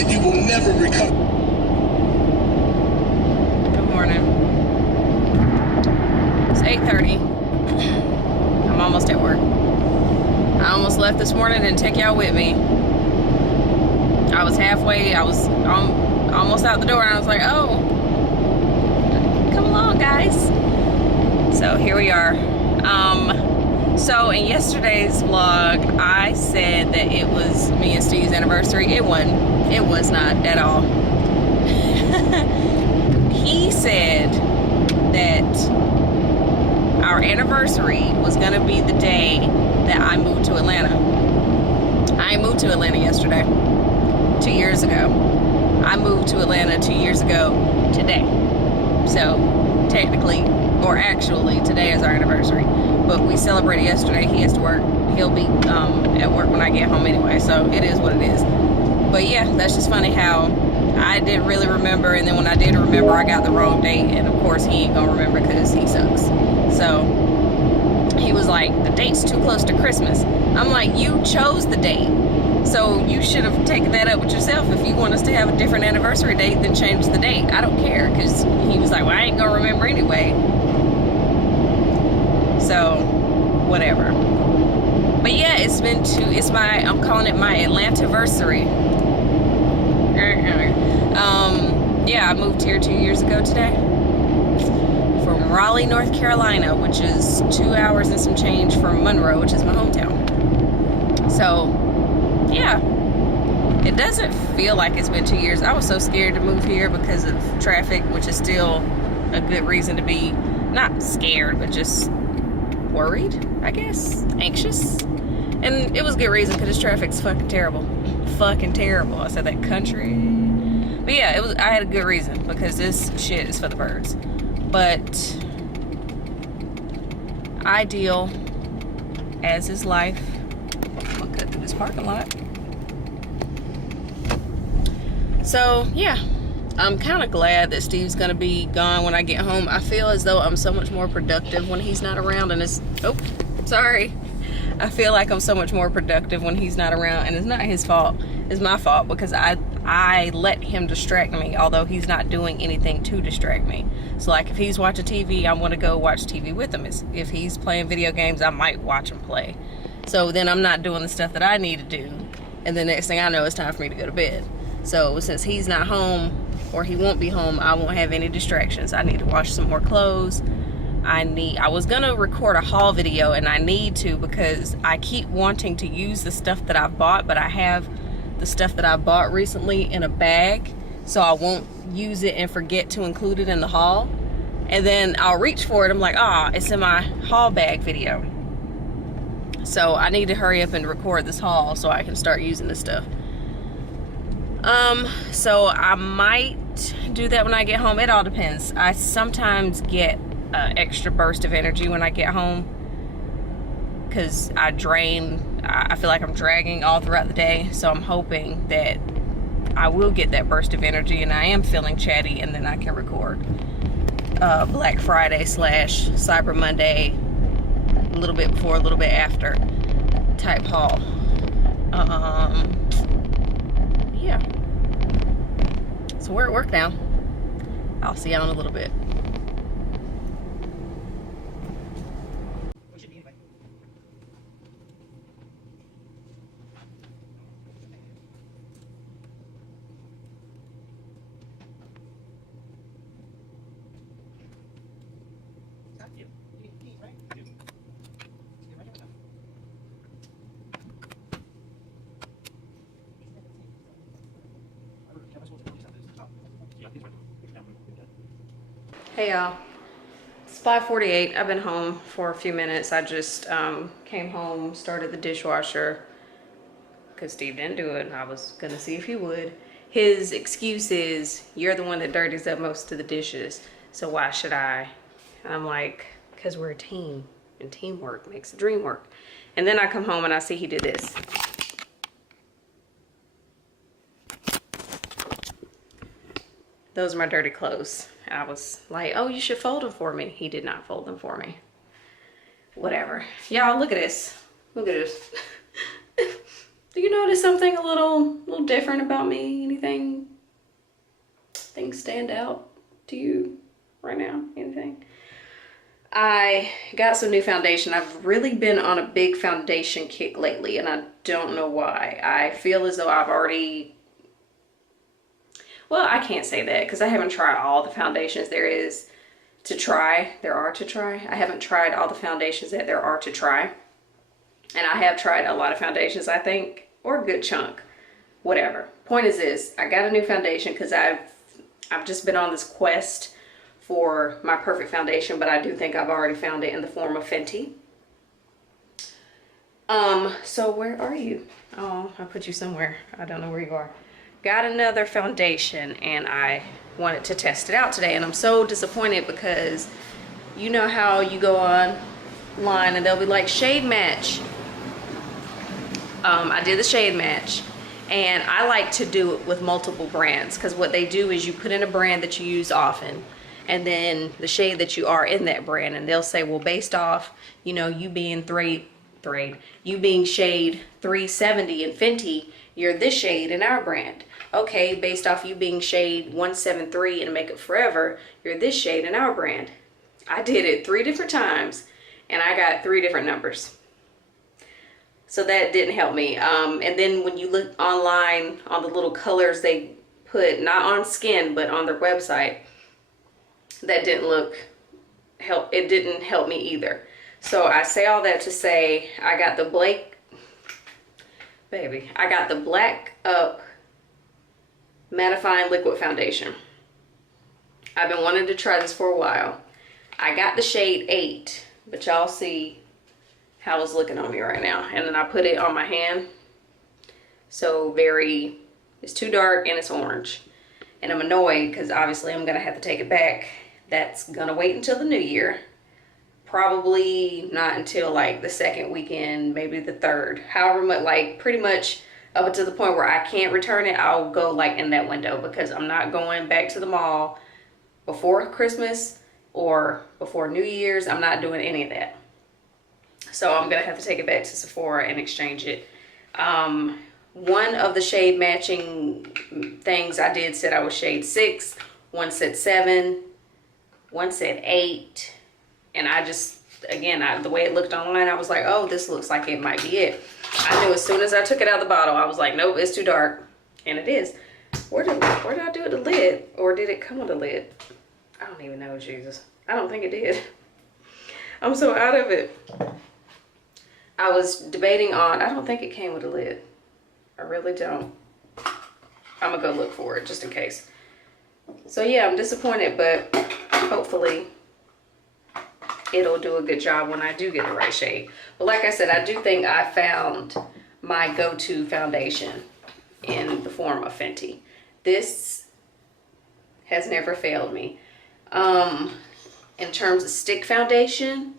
that you will never recover. Good morning. It's 8:30. I'm almost at work. I almost left this morning and take y'all with me. I was halfway. I was almost out the door, and I was like, "Oh, come along, guys." So here we are. So in yesterday's vlog, I said that it was me and Steve's anniversary. It wasn't. It was not at all. He said that our anniversary was going to be the day that I moved to Atlanta. I moved to Atlanta yesterday, 2 years ago. I moved to Atlanta 2 years ago today. So technically, or actually, today is our anniversary. But we celebrated yesterday. He has to work. He'll be at work when I get home anyway. So it is what it is. But yeah, that's just funny how I didn't really remember. And then when I did remember, I got the wrong date. And of course, he ain't gonna remember because he sucks. So he was like, the date's too close to Christmas. I'm like, you chose the date. So you should have taken that up with yourself. If you want us to have a different anniversary date, then change the date. I don't care, because he was like, well, I ain't gonna remember anyway. So, whatever. But yeah, I'm calling it my Atlanta-versary. Yeah, I moved here 2 years ago today. From Raleigh, North Carolina, which is 2 hours and some change from Monroe, which is my hometown. So, yeah, it doesn't feel like it's been 2 years. I was so scared to move here because of traffic, which is still a good reason to be not scared, but just worried, I guess, anxious. And it was a good reason because this traffic's fucking terrible. Fucking terrible. I said that country. But yeah, I had a good reason because this shit is for the birds. But ideal, as is life. I'm gonna cut through this parking lot. So yeah, I'm kind of glad that Steve's gonna be gone when I get home. I feel as though I'm so much more productive when he's not around, and it's, oh, sorry. I feel like I'm so much more productive when he's not around, and it's not his fault. It's my fault because I let him distract me, although he's not doing anything to distract me. So like if he's watching TV, I want to go watch TV with him. If he's playing video games, I might watch him play. So then I'm not doing the stuff that I need to do. And the next thing I know, it's time for me to go to bed. So since he's not home, or he won't be home, I won't have any distractions. I need to wash some more clothes. I was gonna record a haul video, and I need to because I keep wanting to use the stuff that I've bought, but I have the stuff that I bought recently in a bag, so I won't use it and forget to include it in the haul. And then I'll reach for it, I'm like, it's in my haul bag video. So I need to hurry up and record this haul so I can start using this stuff. So I might do that when I get home. It all depends. I sometimes get an extra burst of energy when I get home because I feel like I'm dragging all throughout the day. So I'm hoping that I will get that burst of energy and I am feeling chatty, and then I can record Black Friday / Cyber Monday, a little bit before, a little bit after type haul. Yeah. So we're at work now. I'll see y'all in a little bit. Hey y'all, it's 5:48. I've been home for a few minutes. I just came home, started the dishwasher because Steve didn't do it and I was gonna see if he would. His excuse is, you're the one that dirties up most of the dishes, so why should I? And I'm like, because we're a team and teamwork makes the dream work. And then I come home and I see he did this. Those are my dirty clothes. I was like, oh, you should fold them for me. He did not fold them for me. Whatever. Y'all, look at this. Look at this. Do you you notice something a little different about me? Anything? Things stand out to you right now? Anything? I got some new foundation. I've really been on a big foundation kick lately, and I don't know why. I feel as though I've already, well, I can't say that because I haven't tried all the foundations there are to try. I haven't tried all the foundations that there are to try. And I have tried a lot of foundations, I think, or a good chunk, whatever. Point is this, I got a new foundation because I've just been on this quest for my perfect foundation, but I do think I've already found it in the form of Fenty. So where are you? Oh, I put you somewhere. I don't know where you are. Got another foundation, and I wanted to test it out today, and I'm so disappointed because you know how you go online and they'll be like shade match. I did the shade match, and I like to do it with multiple brands because what they do is you put in a brand that you use often and then the shade that you are in that brand, and they'll say, well, based off, you know, you being you being shade 370 in Fenty, you're this shade in our brand. Okay, based off you being shade 173 in Makeup Forever, you're this shade in our brand. I did it 3 different times and I got 3 different numbers. So that didn't help me. And then when you look online on the little colors they put, not on skin, but on their website, that didn't it didn't help me either. So I say all that to say, I got the Black Up Mattifying Liquid Foundation. I've been wanting to try this for a while. I got the shade 8, but y'all see how it's looking on me right now. And then I put it on my hand. So it's too dark and it's orange. And I'm annoyed because obviously I'm gonna have to take it back. That's gonna wait until the new year. Probably not until like the 2nd weekend, maybe the 3rd. However much, like pretty much up until the point where I can't return it, I'll go like in that window because I'm not going back to the mall before Christmas or before New Year's. I'm not doing any of that. So I'm gonna have to take it back to Sephora and exchange it. One of the shade matching things I did said I was shade 6, one said 7, one said 8. And I just, again, the way it looked online, I was like, oh, this looks like it might be it. I knew as soon as I took it out of the bottle, I was like, nope, it's too dark. And it is. Where did I do it, the lid? Or did it come with a lid? I don't even know, Jesus. I don't think it did. I'm so out of it. I was debating on, I don't think it came with a lid. I really don't. I'm gonna go look for it just in case. So yeah, I'm disappointed, but hopefully it'll do a good job when I do get the right shade. But like I said, I do think I found my go-to foundation in the form of Fenty. This has never failed me. In terms of stick foundation,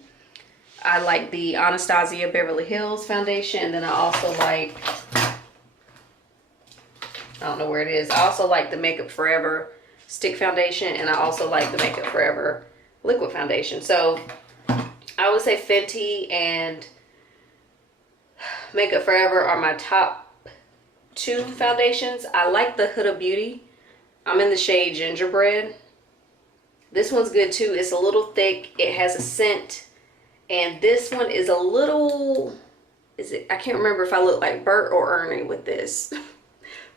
I like the Anastasia Beverly Hills foundation, and then I also like, I don't know where it is, I also like the Makeup Forever stick foundation, and I also like the Makeup Forever liquid foundation. So I would say Fenty and Makeup Forever are my top 2 foundations. I like the Huda Beauty. I'm in the shade Gingerbread. This one's good too. It's a little thick. It has a scent. And this one is a little, I can't remember if I look like Bert or Ernie with this.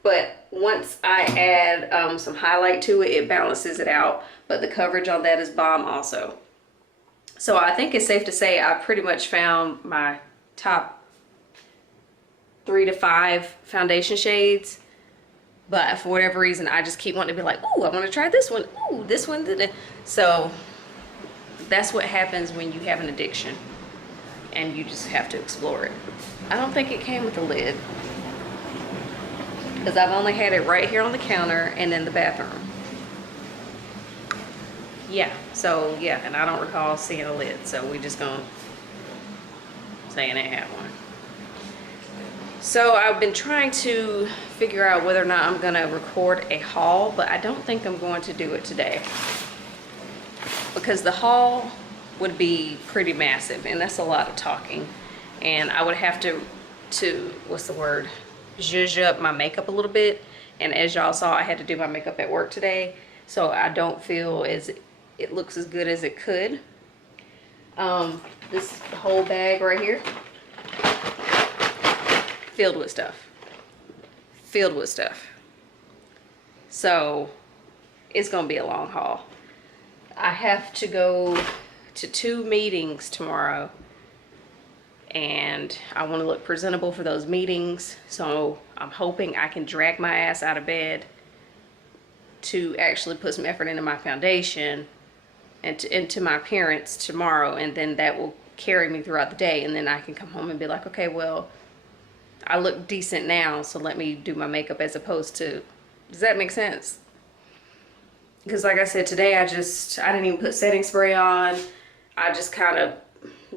But once I add some highlight to it, it balances it out. But the coverage on that is bomb also. So I think it's safe to say I pretty much found my top 3 to 5 foundation shades. But for whatever reason, I just keep wanting to be like, ooh, I want to try this one. Ooh, this one. So that's what happens when you have an addiction and you just have to explore it. I don't think it came with a lid because I've only had it right here on the counter and in the bathroom. Yeah, so yeah, and I don't recall seeing a lid, so we just gonna say it had one. So I've been trying to figure out whether or not I'm gonna record a haul, but I don't think I'm going to do it today because the haul would be pretty massive and that's a lot of talking, and I would have to what's the word, zhuzh up my makeup a little bit. And as y'all saw, I had to do my makeup at work today, so I don't feel as it looks as good as it could. This whole bag right here, filled with stuff. Filled with stuff. So it's gonna be a long haul. I have to go to 2 meetings tomorrow, and I want to look presentable for those meetings, so I'm hoping I can drag my ass out of bed to actually put some effort into my foundation and into my appearance tomorrow, and then that will carry me throughout the day, and then I can come home and be like, okay, well, I look decent now, so let me do my makeup, as opposed to, does that make sense? Because like I said, today I didn't even put setting spray on. I just kind of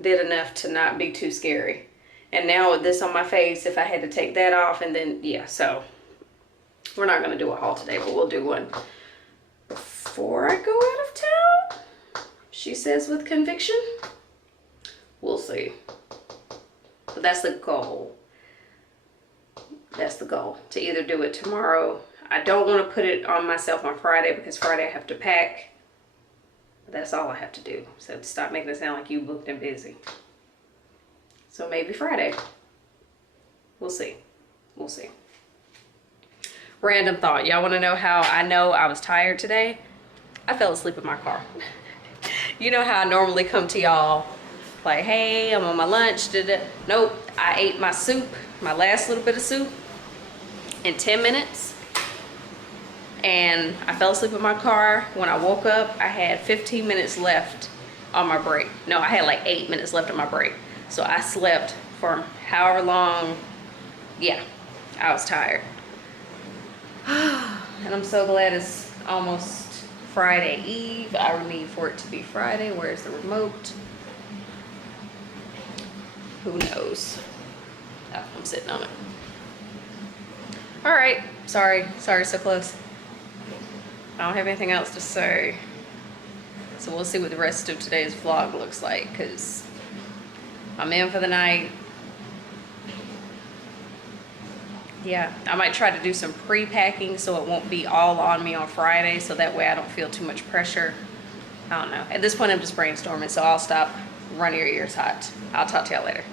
did enough to not be too scary. And now with this on my face, if I had to take that off, and then, yeah, so we're not going to do a haul today, but we'll do one before I go out of town, she says with conviction. We'll see. But that's the goal. That's the goal, to either do it tomorrow. I don't want to put it on myself on Friday, because Friday I have to pack. That's all I have to do. So stop making it sound like you booked and busy. So maybe Friday. We'll see. We'll see. Random thought. Y'all want to know how I know I was tired today? I fell asleep in my car. You know how I normally come to y'all like, hey, I'm on my lunch. Nope. I ate my soup, my last little bit of soup, in 10 minutes. And I fell asleep in my car. When I woke up, I had 15 minutes left on my break. No, I had like 8 minutes left on my break. So I slept for however long. Yeah, I was tired. And I'm so glad it's almost Friday Eve. I need for it to be Friday. Where's the remote? Who knows? Oh, I'm sitting on it. All right, sorry, so close. I don't have anything else to say. So we'll see what the rest of today's vlog looks like, because I'm in for the night. Yeah, I might try to do some pre-packing so it won't be all on me on Friday, so that way I don't feel too much pressure. I don't know. At this point, I'm just brainstorming, so I'll stop running your ears hot. I'll talk to y'all later.